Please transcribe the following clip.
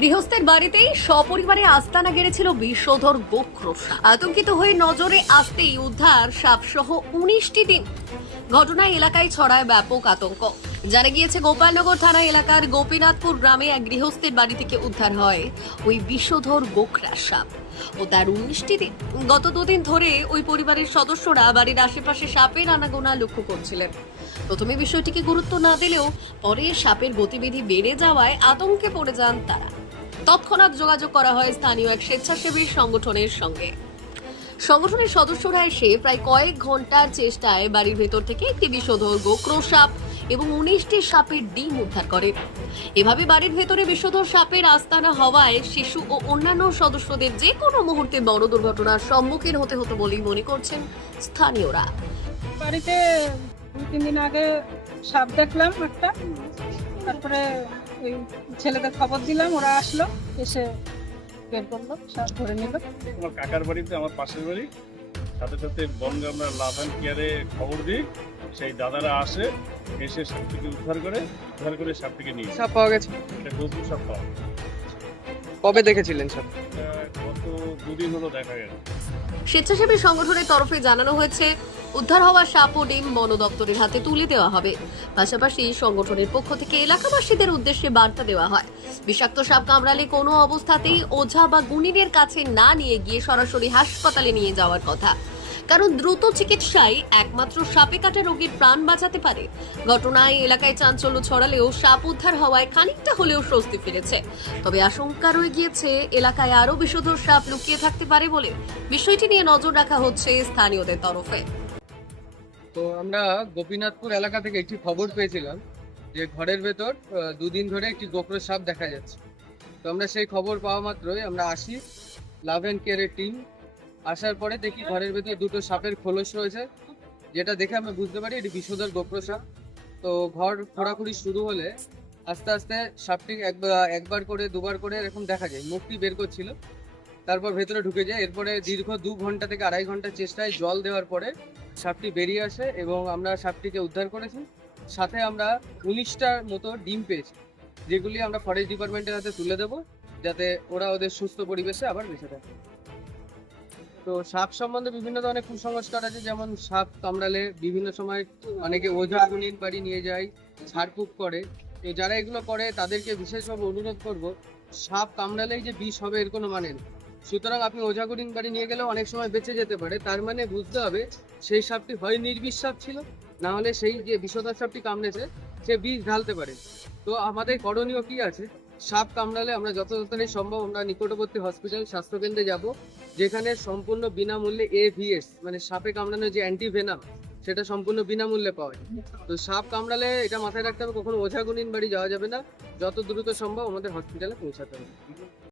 গৃহস্থের বাড়িতেই সপরিবারে আস্তানা গেড়েছিল বিষধর গোক্রোশা। আতঙ্কিত হয়ে নজরে আসতেই উদ্ধার সাপসহ উনিশটি দিন। ঘটনায় এলাকায় ছড়ায় ব্যাপক আতঙ্ক। জানা গিয়েছে, গোপালনগর থানা এলাকার গোপীনাথপুর গ্রামে এক গৃহস্থের বাড়ি থেকে উদ্ধার হয় ওই বিষধর গোখরা সাপ ও তার উনিশটি দিন। গত দুদিন ধরে ওই পরিবারের সদস্যরা বাড়ির আশেপাশে সাপের আনাগোনা লক্ষ্য করছিলেন। প্রথমে বিষয়টিকে গুরুত্ব না দিলেও পরে সাপের গতিবিধি বেড়ে যাওয়ায় আতঙ্কে পড়ে যান তারা। তৎক্ষণাৎ যোগাযোগ করা হয় স্থানীয় এক স্বেচ্ছাসেবী সংগঠনের সঙ্গে। সংগঠনের সদস্যরা এসে প্রায় কয়েক ঘণ্টার চেষ্টায় বাড়ির ভেতর থেকে একটি বিষধর গোক্রো সাপ এবং উনিশটি সাপের ডিম উদ্ধার করে। এভাবে বাড়ির ভেতরে বিষধর সাপের আস্তানা হওয়ায় শিশু ও অন্যান্য সদস্যদের যে কোনো মুহূর্তে বড় দুর্ঘটনার সম্মুখীন হতে হতো বলেই মনে করছেন স্থানীয়রা। বাড়িতে তিন দিন আগে সাপ দেখলাম একটা। তারপরে ওই ছেলেদের খবর দিলাম ওরা আসলো এসে বের করল সাপ ধরে নিল। আমার কাকার বাড়িতে আমার পাশের বাড়ি। সাথে সাথে বনগে আমরা লাভান কেয়ারে খবর দিই। সেই দাদারা আসে এসে সাপটিকে উদ্ধার করে উদ্ধার করে সাপটিকে নিয়ে। সাপ পাওয়া গেছে? এটা নতুন সাপ পাওয়া কবে দেখেছিলেন সাপ গত দুদিন হলো দেখা গেল স্বেচ্ছাসেবী সংগঠনের তরফে জানানো হয়েছে, উদ্ধার হওয়া সাপ ও ডিম বন দপ্তরের হাতে তুলে দেওয়া হবে। পাশাপাশি সংগঠনের পক্ষ থেকে এলাকাবাসীদের উদ্দেশ্যে বার্তা দেওয়া হয়। বিষাক্ত সাপ কামড়ালে কোনো অবস্থাতেই ওঝা বা গুণিনের কাছে না নিয়ে গিয়ে সরাসরি হাসপাতালে নিয়ে যাওয়ার কথা। কারণ দ্রুত চিকিৎসায় একমাত্র সাপে কাটা রোগীর প্রাণ বাঁচাতে পারে। ঘটনায় এলাকায় চাঞ্চল্য ছড়ালেও সাপ উদ্ধার হওয়ায় খানিকটা হলেও স্বস্তি ফিরেছে। তবে আশঙ্কা রয়ে গিয়েছে, এলাকায় আরও বিষধর সাপ লুকিয়ে থাকতে পারে বলে। বিষয়টি নিয়ে নজর রাখা হচ্ছে স্থানীয়দের তরফে। তো আমরা গোপীনাথপুর এলাকা থেকে একটি খবর পেয়েছিলাম যে ঘরের ভেতর দুদিন ধরে একটি গোপ্র সাপ দেখা যাচ্ছে। তো আমরা সেই খবর পাওয়া মাত্রই আমরা আসি লাভ অ্যান্ড কেয়ারের টিম আসার পরে দেখি ঘরের ভেতরে দুটো সাপের খোলস রয়েছে। যেটা দেখে আমি বুঝতে পারি এটি বিষধর গোপ্র সাপ। তো ঘর খোঁড়াখুড়ি শুরু হলে আস্তে আস্তে সাপটি একবার একবার করে, দুবার করে এরকম দেখা যায়। মুখটি বের করছিল, তারপর ভেতরে ঢুকে যায়। এরপরে দীর্ঘ দু ঘণ্টা থেকে আড়াই ঘণ্টা চেষ্টায় জল দেওয়ার পরে সাপটি বেরিয়ে আসে এবং আমরা সাপটিকে উদ্ধার করেছি। সাথে আমরা উনিশটার মতো ডিম পেয়েছি, যেগুলি আমরা ফরেস্ট ডিপার্টমেন্টের হাতে তুলে দেবো, যাতে ওরা ওদের সুস্থ পরিবেশে আবার বেঁচে থাকে। তো সাপ সম্বন্ধে বিভিন্ন ধরনের কুসংস্কার আছে, যেমন সাপ কামড়ালে বিভিন্ন সময় অনেকে ওঝা বাড়ি নিয়ে যায় ঝাড়ফুঁক করে। তো যারা এগুলো করে, তাদেরকে বিশেষভাবে অনুরোধ করব সাপ কামড়ালেই যে বিষ হবে এর কোনো মানে সুতরাং আপনি ওঝাগুড়িন বাড়ি নিয়ে গেলেও অনেক সময় বেঁচে যেতে পারে। তার মানে বুঝতে হবে, সেই সাপটি হয় নির্বিষ সাপ ছিল, না হলে সেই যে বিষধর সাপটি কামড়েছে, সে বিষ ঢালতে পারে। তো আমাদের করণীয় কি আছে? সাপ কামড়ালে আমরা যত সম্ভব আমরা নিকটবর্তী হসপিটাল স্বাস্থ্যকেন্দ্রে যাব, যেখানে সম্পূর্ণ বিনামূল্যে এভিএস মানে সাপে কামড়ানোর যে অ্যান্টিভেনাম সেটা সম্পূর্ণ বিনামূল্যে পাওয়া যায়। তো সাপ কামড়ালে এটা মাথায় রাখতে হবে, কখনো ওঝাগুনিন বাড়ি যাওয়া যাবে না। যত দ্রুত সম্ভব আমাদের হসপিটালে পৌঁছাতে হবে।